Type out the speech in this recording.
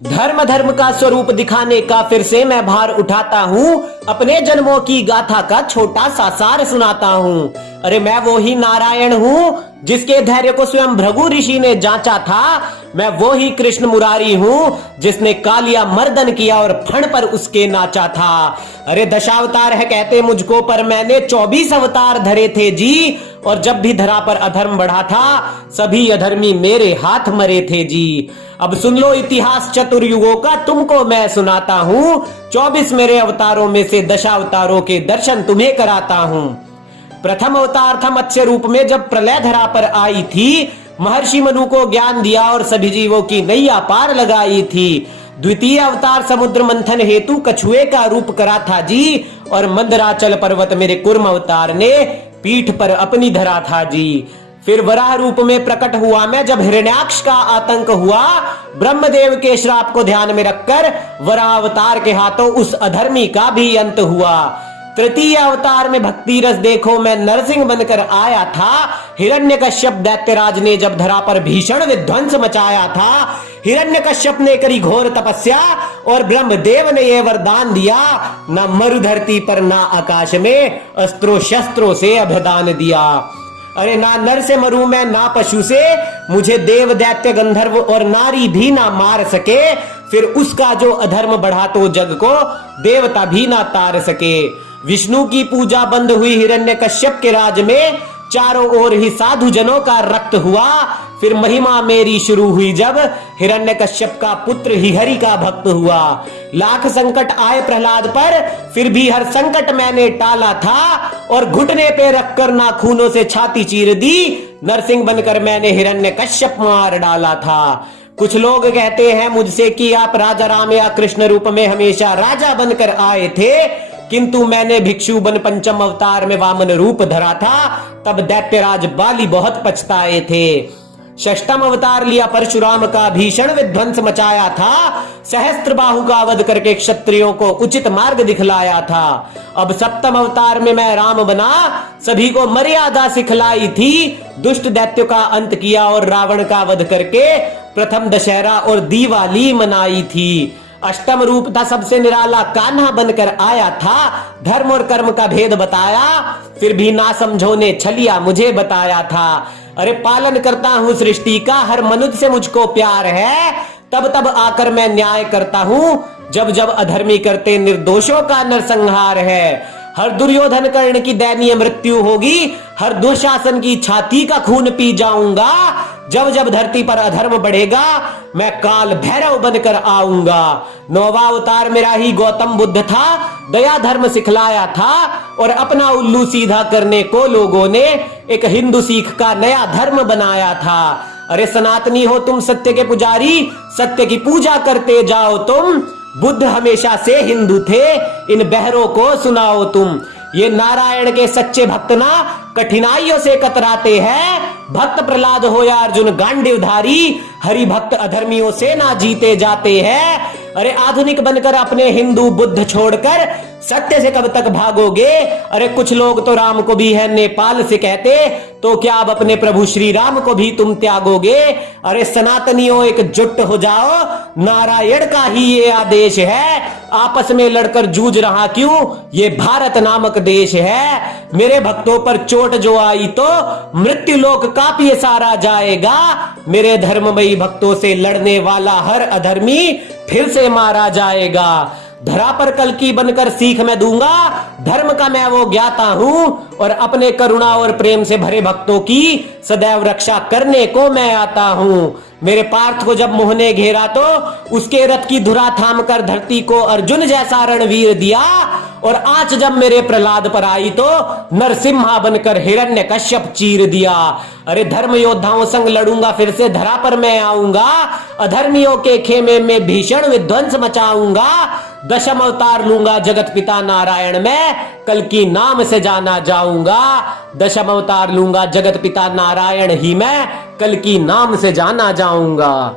धर्म धर्म का स्वरूप दिखाने का फिर से मैं भार उठाता हूँ। अपने जन्मों की गाथा का छोटा सा सार सुनाता हूँ। अरे मैं वो ही नारायण हूँ जिसके धैर्य को स्वयं भृगु ऋषि ने जांचा था। मैं वो ही कृष्ण मुरारी हूँ जिसने कालिया मर्दन किया और फण पर उसके नाचा था। अरे दशावतार है कहते मुझको, पर मैंने 24 अवतार धरे थे जी। और जब भी धरा पर अधर्म बढ़ा था, सभी अधर्मी मेरे हाथ मरे थे जी। अब सुन लो इतिहास चतुर्युगों का, तुमको मैं सुनाता हूँ। 24 मेरे अवतारों में से दशावतारों के दर्शन तुम्हें कराता हूँ। प्रथम अवतार था मत्स्य रूप में, जब प्रलय धरा पर आई थी। महर्षि मनु को ज्ञान दिया और सभी जीवों की नैया पार लगाई थी। द्वितीय अवतार समुद्र मंथन हेतु कछुए का रूप करा था जी। और मंदराचल पर्वत मेरे कुर्म अवतार ने पीठ पर अपनी धरा था जी। फिर वराह रूप में प्रकट हुआ मैं, जब हिरण्याक्ष का आतंक हुआ। ब्रह्मदेव के श्राप को ध्यान में रखकर वराह अवतार के हाथों उस अधर्मी का भी अंत हुआ। तृतीय अवतार में भक्ति रस देखो, मैं नरसिंह बनकर आया था। हिरण्यकश्यप दैत्यराज ने जब धरा पर भीषण विध्वंस मचाया था। हिरण्यकश्यप ने करी घोर तपस्या और ब्रह्मदेव ने यह वरदान दिया, ना मरु धरती पर ना आकाश में अस्त्रों शस्त्रों से अभ्यदान दिया। अरे ना नर से मरू मैं ना पशु से, मुझे देव दैत्य गंधर्व और नारी भी ना मार सके। फिर उसका जो अधर्म बढ़ा तो जग को देवता भी ना तार सके। विष्णु की पूजा बंद हुई हिरण्यकश्यप के राज में, चारों ओर ही साधु जनों का रक्त हुआ। फिर महिमा मेरी शुरू हुई जब हिरण्यकश्यप का पुत्र ही हरि का भक्त हुआ। लाख संकट आए प्रहलाद पर, फिर भी हर संकट मैंने टाला था। और घुटने पे रखकर नाखूनों से छाती चीर दी, नरसिंह बनकर मैंने हिरण्यकश्यप मार डाला था। कुछ लोग कहते हैं मुझसे कि आप राजा राम या कृष्ण रूप में हमेशा राजा बनकर आए थे, किंतु मैंने भिक्षु बन पंचम अवतार में वामन रूप धरा था। तब दैत्यराज बाली बहुत पछताए थे। षष्ठम अवतार लिया परशुराम का, भीषण विध्वंस मचाया था। सहस्त्र बाहु का वध करके क्षत्रियों को उचित मार्ग दिखलाया था। अब सप्तम अवतार में मैं राम बना, सभी को मर्यादा सिखलाई थी। दुष्ट दैत्यों का अंत किया और रावण का वध करके प्रथम दशहरा और दिवाली मनाई थी। अष्टम रूप था सबसे निराला, कान्हा बनकर आया था। धर्म और कर्म का भेद बताया, फिर भी ना समझो ने छलिया मुझे बताया था। अरे पालन करता हूँ सृष्टि का, हर मनुष्य से मुझको प्यार है। तब तब आकर मैं न्याय करता हूँ, जब जब अधर्मी करते निर्दोषों का नरसंहार है। हर दुर्योधन कर्ण की दयनीय मृत्यु होगी, हर दुशासन की छाती का खून पी जाऊंगा। जब जब धरती पर अधर्म बढ़ेगा, मैं काल भैरव बनकर आऊंगा। नौवा अवतार मेरा ही गौतम बुद्ध था, दया धर्म सिखलाया था। और अपना उल्लू सीधा करने को लोगों ने एक हिंदू सिख का नया धर्म बनाया था। अरे सनातनी हो तुम सत्य के पुजारी, सत्य की पूजा करते जाओ तुम। बुद्ध हमेशा से हिंदू थे, इन बहरों को सुनाओ तुम। ये नारायण के सच्चे भक्त ना कठिनाइयों से कतराते हैं। भक्त प्रहलाद हो या अर्जुन गांडीवधारी, हरि भक्त अधर्मियों से ना जीते जाते हैं। अरे आधुनिक बनकर अपने हिंदू बुद्ध छोड़कर सत्य से कब तक भागोगे। अरे कुछ लोग तो राम को भी है नेपाल से कहते, तो क्या अब अपने प्रभु श्री राम को भी तुम त्यागोगे। अरे सनातनियों एकजुट हो जाओ, नारायण का ही ये आदेश है। आपस में लड़कर जूझ रहा क्यों, ये भारत नामक देश है। मेरे भक्तों पर चोट जो आई तो मृत्यु लोक कांपिए सारा जाएगा। मेरे धर्ममयी भक्तों से लड़ने वाला हर अधर्मी फिर से मारा जाएगा। धरा पर कल्कि बनकर सीख मैं दूंगा, धर्म का मैं वो ज्ञाता हूं। और अपने करुणा और प्रेम से भरे भक्तों की सदैव रक्षा करने को मैं आता हूं। मेरे पार्थ को जब मोह ने घेरा तो उसके रथ की धुरा थाम कर धरती को अर्जुन जैसा रणवीर दिया। और आज जब मेरे प्रहलाद पर आई तो नरसिम्हा बनकर हिरण्यकश्यप चीर दिया। अरे धर्म योद्धाओं संग लड़ूंगा, फिर से धरा पर मैं आऊंगा। अधर्मियों के खेमे में भीषण विध्वंस मचाऊंगा। दशम अवतार लूंगा जगत पिता नारायण मैं, कल्कि नाम से जाना जाऊंगा। दशम अवतार लूंगा जगत पिता नारायण ही मैं, कल्कि नाम से जाना जाऊंगा।